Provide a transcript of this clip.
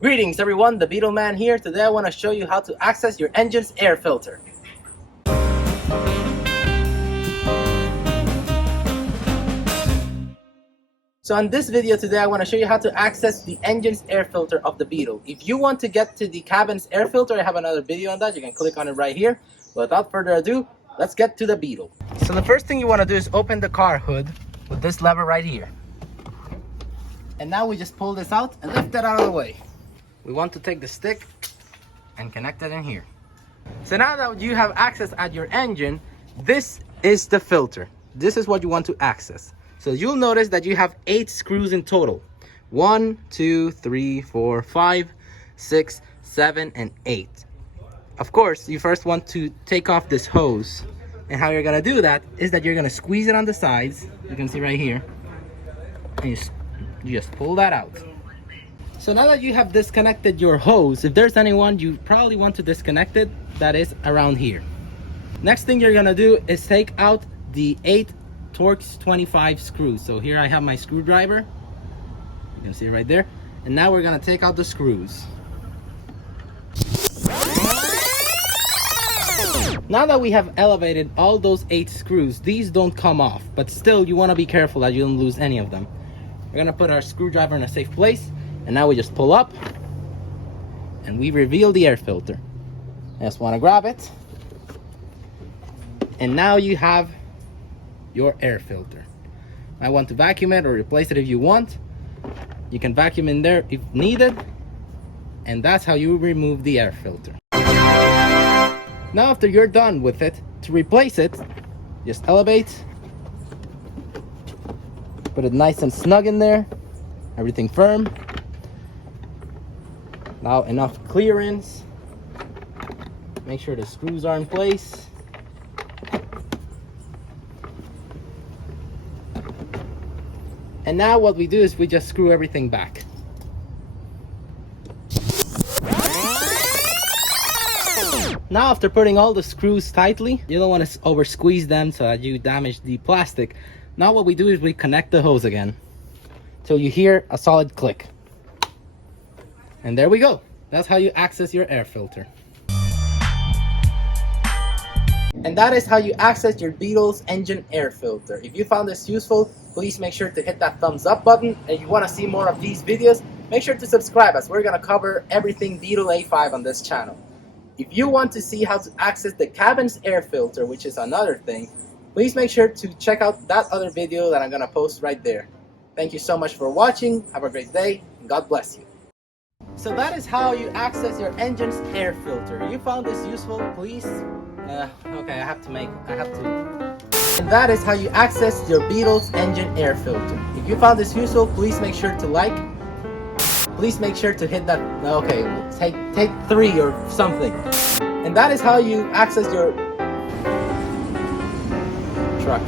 Greetings everyone, the Beetle Man here. Today I want to show you how to access your engine's air filter. So in this video today I want to show you how to access the engine's air filter of the Beetle. If you want to get to the cabin's air filter, I have another video on that. You can click on it right here. But without further ado, let's get to the Beetle. So the first thing you want to do is open the car hood with this lever right here. And now we just pull this out and lift it out of the way. We want to take the stick and connect it in here. So now that you have access at your engine, this is the filter. This is what you want to access. So you'll notice that you have 8 screws in total. 1, 2, 3, 4, 5, 6, 7, and 8. Of course, you first want to take off this hose. And how you're gonna do that is that you're gonna squeeze it on the sides. You can see right here. And you just pull that out. So now that you have disconnected your hose, if there's anyone you probably want to disconnect it, that is around here. Next thing you're gonna do is take out the 8 Torx 25 screws. So here I have my screwdriver. You can see it right there. And now we're gonna take out the screws. Now that we have elevated all those 8 screws, these don't come off, but still you wanna be careful that you don't lose any of them. We're gonna put our screwdriver in a safe place. And now we just pull up and we reveal the air filter. I just want to grab it. And now you have your air filter. I want to vacuum it or replace it if you want. You can vacuum in there if needed. And that's how you remove the air filter. Now after you're done with it, to replace it, just elevate. Put it nice and snug in there. Everything firm. Now enough clearance. Make sure the screws are in place. And now what we do is we just screw everything back. Now after putting all the screws tightly, you don't want to over squeeze them so that you damage the plastic. Now what we do is we connect the hose again till you hear a solid click. And there we go. That's how you access your air filter. And that is how you access your Beetle's engine air filter. If you found this useful, please make sure to hit that thumbs up button. And if you want to see more of these videos, make sure to subscribe, as we're going to cover everything Beetle A5 on this channel. If you want to see how to access the cabin's air filter, which is another thing, please make sure to check out that other video that I'm going to post right there. Thank you so much for watching. Have a great day, and God bless you. So that is how you access your engine's air filter. If you found this useful, please, okay, I have to. And that is how you access your Beetle's engine air filter. If you found this useful, please make sure to like. Please make sure to hit that, okay, take 3 or something. And that is how you access your truck.